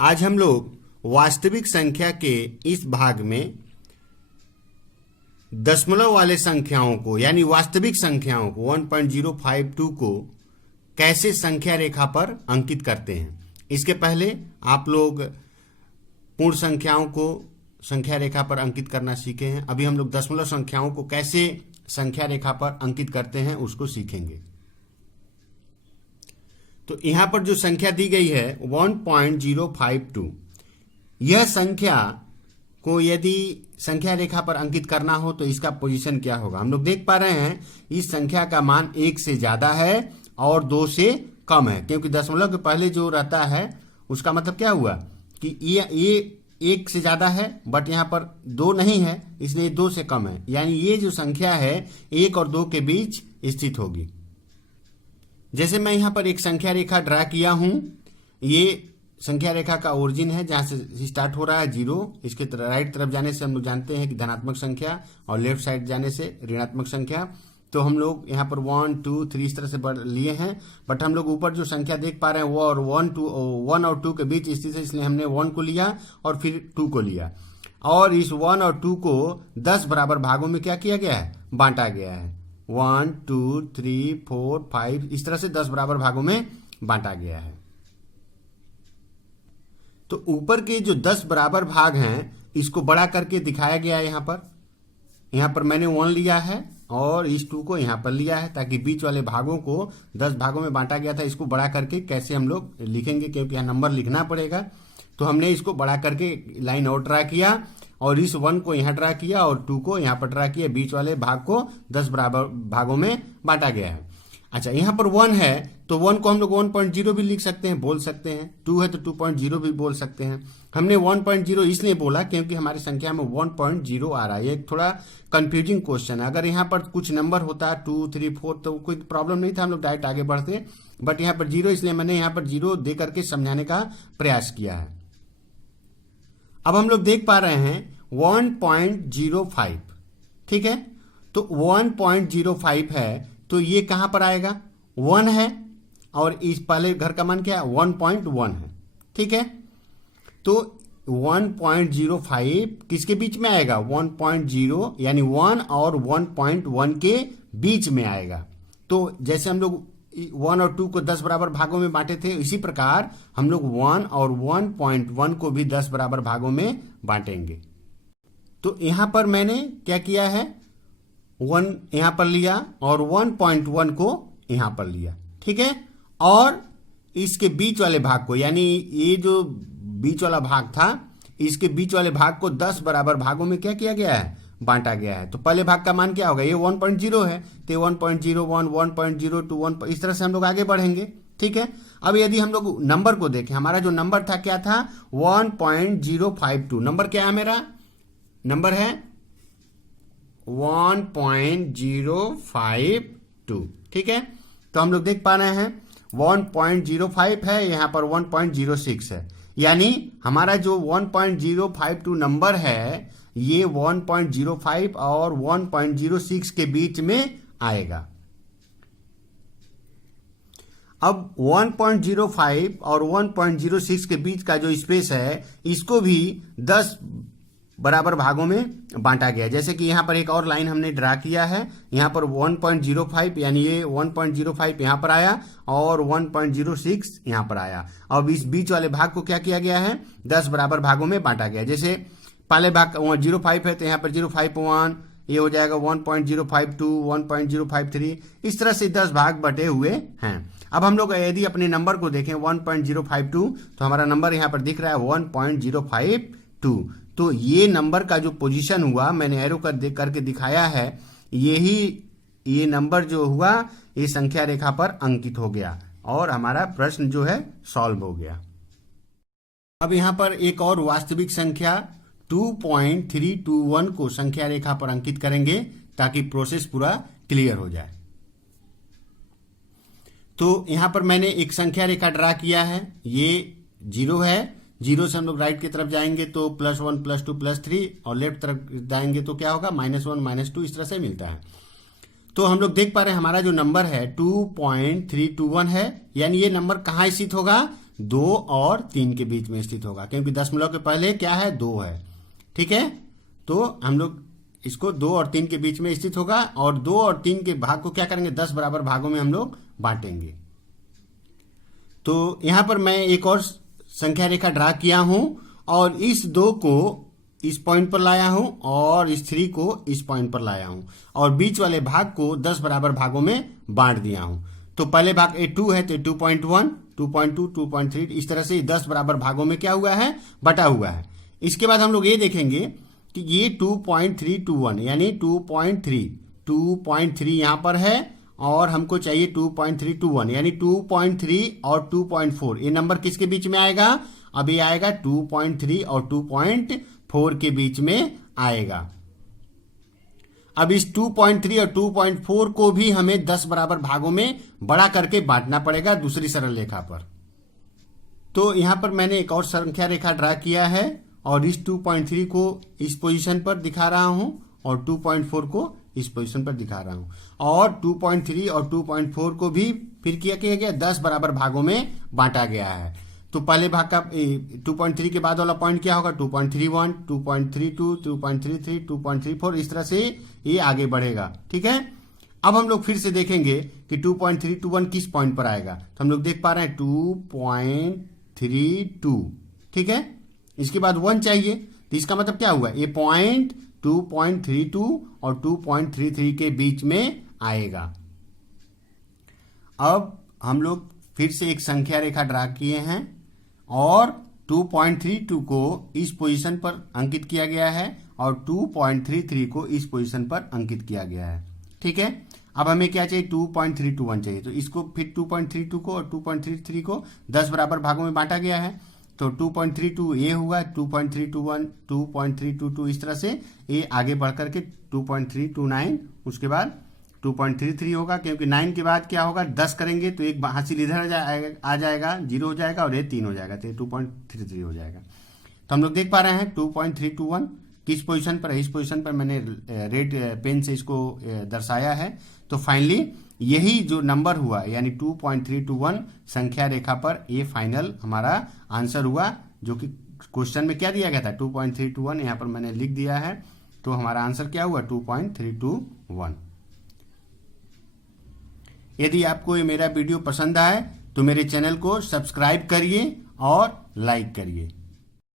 आज हम लोग वास्तविक संख्या के इस भाग में दशमलव वाले संख्याओं को यानी वास्तविक संख्याओं को 1.052 को कैसे संख्या रेखा पर अंकित करते हैं। इसके पहले आप लोग पूर्ण संख्याओं को संख्या रेखा पर अंकित करना सीखे हैं। अभी हम लोग दशमलव संख्याओं को कैसे संख्या रेखा पर अंकित करते हैं उसको सीखेंगे। तो यहां पर जो संख्या दी गई है 1.052, यह संख्या को यदि संख्या रेखा पर अंकित करना हो तो इसका पोजीशन क्या होगा। हम लोग देख पा रहे हैं इस संख्या का मान 1 से ज्यादा है और 2 से कम है, क्योंकि दशमलव के पहले जो रहता है उसका मतलब क्या हुआ कि ये 1 से ज्यादा है बट यहाँ पर 2 नहीं है, इसलिए 2 से कम है, यानी ये जो संख्या है 1 और 2 के बीच स्थित होगी। जैसे मैं यहाँ पर एक संख्या रेखा ड्रा किया हूं, ये संख्या रेखा का ओरिजिन है जहां से स्टार्ट हो रहा है 0। इसके राइट तरफ जाने से हम लोग जानते हैं कि धनात्मक संख्या और लेफ्ट साइड जाने से ऋणात्मक संख्या। तो हम लोग यहाँ पर 1 2 3 इस तरह से लिए हैं, बट हम लोग ऊपर जो संख्या देख पा रहे हैं वो और 1 और 2 के बीच स्थित है, इसलिए हमने 1 को लिया और फिर 2 को लिया और इस 1 और 2 को 10 बराबर भागों में क्या किया गया है, बांटा गया है। 1 2 3 4 5 इस तरह से 10 बराबर भागों में बांटा गया है। तो ऊपर के जो 10 बराबर भाग हैं इसको बड़ा करके दिखाया गया है। यहाँ पर मैंने 1 लिया है और इस 2 को यहाँ पर लिया है ताकि बीच वाले भागों को 10 भागों में बांटा गया था, इसको बड़ा करके कैसे हम लोग लिखेंगे, क्योंकि यहाँ नंबर लिखना पड़ेगा। तो हमने इसको बड़ा करके लाइन और ड्रा किया और इस 1 को यहाँ ड्रा किया और 2 को यहाँ पर ड्रा किया, बीच वाले भाग को 10 बराबर भागों में बांटा गया है। अच्छा, यहाँ पर 1 है तो 1 को हम लोग 1.0 भी लिख सकते हैं, बोल सकते हैं। 2 है तो 2.0 भी बोल सकते हैं। हमने 1.0 इसलिए बोला क्योंकि हमारी संख्या में 1.0 आ रहा है। ये थोड़ा कंफ्यूजिंग क्वेश्चन है। अगर यहाँ पर कुछ नंबर होता 2 3 4 तो कोई प्रॉब्लम नहीं था, हम लोग डायरेक्ट आगे बढ़ते, बट यहाँ पर 0 इसलिए मैंने यहाँ पर 0 दे करके समझाने का प्रयास किया है। अब हम लोग देख पा रहे हैं 1.05, ठीक है। तो 1.05 है तो ये कहां पर आएगा, 1 है और इस पहले घर का मान क्या है 1.1 है, ठीक है। तो 1.05 किसके बीच में आएगा, 1.0 यानी 1 और 1.1 के बीच में आएगा। तो जैसे हम लोग 1 और 2 को 10 बराबर भागों में बांटे थे, इसी प्रकार हम लोग 1 और 1.1 को भी 10 बराबर भागों में बांटेंगे। तो यहां पर मैंने क्या किया है, 1 यहां पर लिया और 1.1 को यहां पर लिया, ठीक है। और इसके बीच वाले भाग को, यानी ये जो बीच वाला भाग था इसके बीच वाले भाग को 10 बराबर भागों में क्या किया गया है, बांटा गया है। तो पहले भाग का मान क्या होगा, ये 1.0 है तो 1.01 1.02 1 इस तरह से हम लोग आगे बढ़ेंगे, ठीक है। अब यदि हम लोग नंबर को देखें, हमारा जो नंबर था क्या था 1.052। नंबर क्या है, मेरा नंबर है 1.052, ठीक है। तो हम लोग देख पा रहे हैं 1.05 है, यहां पर 1.06 है, यानी हमारा जो 1.052 नंबर है ये 1.05 और 1.06 के बीच में आएगा। अब 1.05 और 1.06 के बीच का जो स्पेस है इसको भी 10 बराबर भागों में बांटा गया। जैसे कि यहाँ पर एक और लाइन हमने ड्रा किया है, यहाँ पर 1.05 यानी ये 1.05 यहाँ पर आया और 1.06 यहाँ पर आया। अब इस बीच वाले भाग को क्या किया गया है, 10 बराबर भागों में बांटा गया। जैसे पहले भाग 0.5 है तो यहाँ पर 0.51, ये हो जाएगा 1.052 1.053, इस तरह से 10 भाग बटे हुए हैं। अब हम लोग यदि अपने नंबर को देखें 1.052 तो हमारा नंबर यहाँ पर दिख रहा है 1.052। तो ये नंबर का जो पोजीशन हुआ मैंने एरो करके दिखाया है, ये नंबर जो हुआ ये संख्या रेखा पर अंकित हो गया और हमारा प्रश्न जो है सॉल्व हो गया। अब यहाँ पर एक और वास्तविक संख्या 2.321 को संख्या रेखा पर अंकित करेंगे ताकि प्रोसेस पूरा क्लियर हो जाए। तो यहाँ पर मैंने एक संख्या रेखा ड्रा किया है, ये 0 है, 0 से हम लोग राइट की तरफ जाएंगे तो +1 +2 +3 और लेफ्ट तरफ जाएंगे तो क्या होगा -1 -2 इस तरह से मिलता है। तो हम लोग देख पा रहे हैं हमारा जो नंबर है 2.321 है, यानी ये नंबर कहाँ स्थित होगा 2 और 3 के बीच में स्थित होगा, क्योंकि दशमलव के पहले क्या है, 2 है। ठीक है, तो हम लोग इसको 2 और 3 के बीच में स्थित होगा, और 2 और 3 के भाग को क्या करेंगे, 10 बराबर भागों में हम लोग बांटेंगे। तो यहां पर मैं एक और संख्या रेखा ड्रा किया हूं, और इस 2 को इस पॉइंट पर लाया हूं, और इस 3 को इस पॉइंट पर लाया हूं, और बीच वाले भाग को 10 बराबर भागों में बांट दिया हूं। तो पहले भाग 2 है तो 2.1, 2.2, 2.3, इस तरह से 10 बराबर भागों में क्या हुआ है, बटा हुआ है। इसके बाद हम लोग ये देखेंगे कि ये 2.321 यानी 2.3 यहां पर है, और हमको चाहिए 2.321 यानी 2.3 और 2.4, ये नंबर किसके बीच में आएगा, अब ये आएगा 2.3 और 2.4 के बीच में आएगा। अब इस 2.3 और 2.4 को भी हमें 10 बराबर भागों में बड़ा करके बांटना पड़ेगा दूसरी सरल रेखा पर। तो यहां पर मैंने एक और संख्या रेखा ड्रा किया है, और इस 2.3 को इस पोजीशन पर दिखा रहा हूं, और 2.4 को इस पोजीशन पर दिखा रहा हूं, और 2.3 और 2.4 को भी फिर किया गया 10 बराबर भागों में बांटा गया है। तो पहले भाग का 2.3 के बाद वाला पॉइंट क्या होगा, 2.31, 2.32, 2.33, 2.34, इस तरह से ये आगे बढ़ेगा। ठीक है, अब हम लोग फिर से देखेंगे कि 2.321 किस पॉइंट पर आएगा। तो हम लोग देख पा रहे हैं 2.32, ठीक है, इसके बाद 1 चाहिए, तो इसका मतलब क्या हुआ, ये पॉइंट 2.32 और 2.33 के बीच में आएगा। अब हम लोग फिर से एक संख्या रेखा ड्रा किए हैं, और 2.32 को इस पोजीशन पर अंकित किया गया है, और 2.33 को इस पोजीशन पर अंकित किया गया है। ठीक है, अब हमें क्या चाहिए, 2.321 चाहिए, तो इसको फिर 2.32 को और 2.33 को 10 बराबर भागों में बांटा गया है। तो 2.32 ये हुआ, 2.321, 2.322, इस तरह से ये आगे बढ़ करके 2.329, उसके बाद 2.33 होगा, क्योंकि 9 के बाद क्या होगा, 10 करेंगे तो एक हासिल इधर आ जाएगा, 0 हो जाएगा, और ये 3 हो जाएगा, तो 2.33 हो जाएगा। तो हम लोग देख पा रहे हैं 2.321 किस पोजीशन पर है, इस पोजीशन पर मैंने रेड पेन से इसको दर्शाया है। तो फाइनली यही जो नंबर हुआ यानी 2.321 संख्या रेखा पर ये फाइनल हमारा आंसर हुआ, जो कि क्वेश्चन में क्या दिया गया था 2.321, यहाँ पर मैंने लिख दिया है। तो हमारा आंसर क्या हुआ 2.321। यदि आपको ये मेरा वीडियो पसंद आए तो मेरे चैनल को सब्सक्राइब करिए और लाइक करिए।